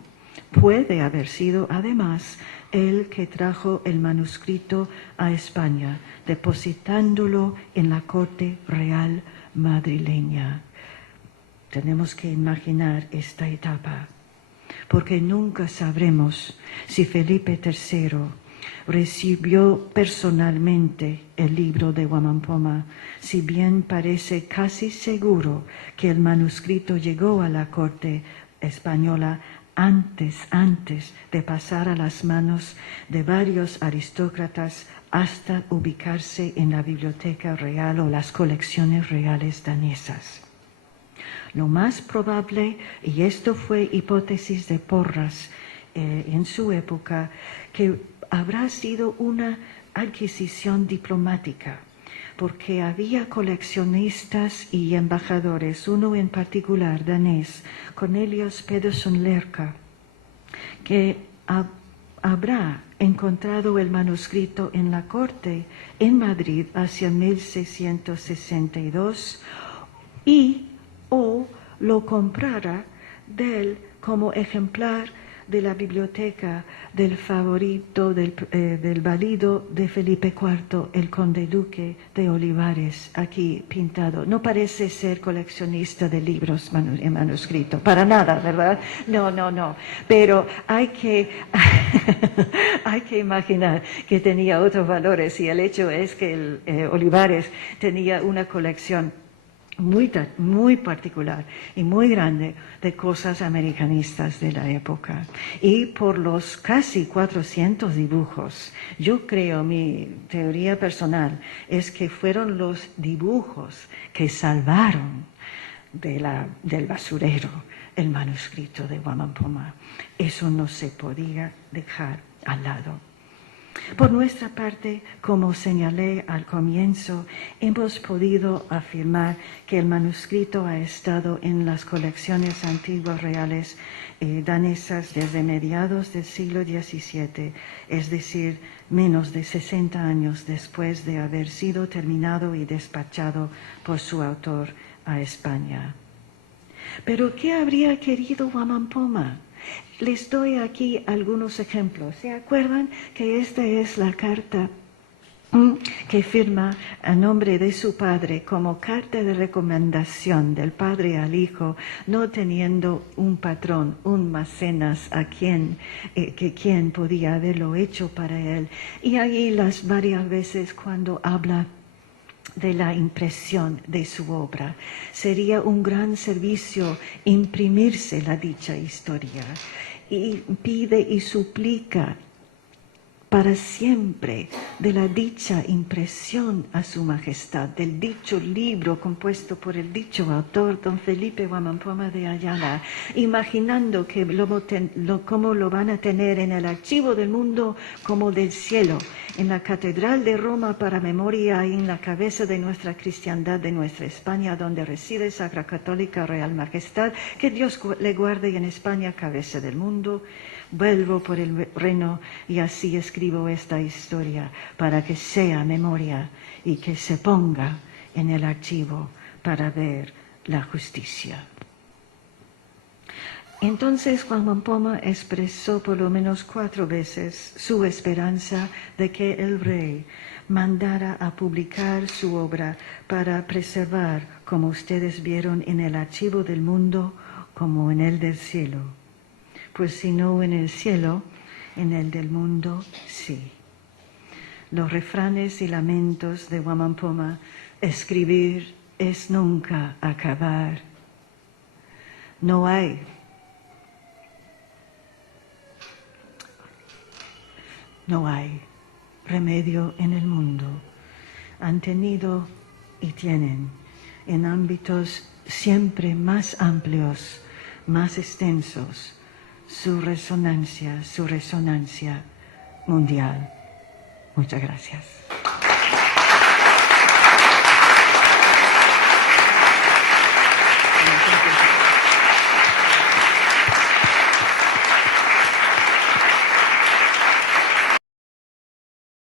además el que trajo el manuscrito a España, depositándolo en la corte real madrileña. Tenemos que imaginar esta etapa, porque nunca sabremos si Felipe III recibió personalmente el libro de Huamampoma, si bien parece casi seguro que el manuscrito llegó a la corte española antes de pasar a las manos de varios aristócratas hasta ubicarse en la biblioteca real o las colecciones reales danesas. Lo más probable, y esto fue hipótesis de Porras en su época, que habrá sido una adquisición diplomática, porque había coleccionistas y embajadores, uno en particular danés, Cornelius Pedersen Lerka, que habrá encontrado el manuscrito en la corte en Madrid hacia 1662 o lo comprara de él como ejemplar de la biblioteca del favorito del valido de Felipe IV, el conde duque de Olivares, aquí pintado. No parece ser coleccionista de libros en manuscrito, para nada, ¿verdad? No. Pero hay que imaginar que tenía otros valores, y el hecho es que Olivares tenía una colección muy particular y muy grande de cosas americanistas de la época. Y por los casi 400 dibujos, yo creo, mi teoría personal es que fueron los dibujos que salvaron del basurero el manuscrito de Huamampoma. Eso no se podía dejar al lado. Por nuestra parte, como señalé al comienzo, hemos podido afirmar que el manuscrito ha estado en las colecciones antiguas reales danesas desde mediados del siglo XVII, es decir, menos de 60 años después de haber sido terminado y despachado por su autor a España. Pero, ¿qué habría querido Huamampoma? Les doy aquí algunos ejemplos. ¿Se acuerdan que esta es la carta que firma a nombre de su padre como carta de recomendación del padre al hijo, no teniendo un patrón, un mecenas quien podía haberlo hecho para él? Y ahí las varias veces cuando habla de la impresión de su obra. Sería un gran servicio imprimirse la dicha historia, y pide y suplica para siempre de la dicha impresión a su majestad, del dicho libro compuesto por el dicho autor, don Felipe Huamampoma de Ayala, imaginando que cómo lo van a tener en el archivo del mundo como del cielo, en la Catedral de Roma para memoria y en la cabeza de nuestra cristiandad, de nuestra España, donde reside Sacra Católica Real Majestad, que Dios le guarde, y en España, cabeza del mundo. Vuelvo por el reino y así escribo esta historia para que sea memoria y que se ponga en el archivo para ver la justicia. Entonces Huamampoma expresó por lo menos 4 veces su esperanza de que el rey mandara a publicar su obra para preservar, como ustedes vieron, en el archivo del mundo como en el del cielo. Pues si no en el cielo, en el del mundo sí. Los refranes y lamentos de Huamampoma: escribir es nunca acabar. No hay remedio en el mundo. Han tenido y tienen en ámbitos siempre más amplios, más extensos, su resonancia mundial. Muchas gracias.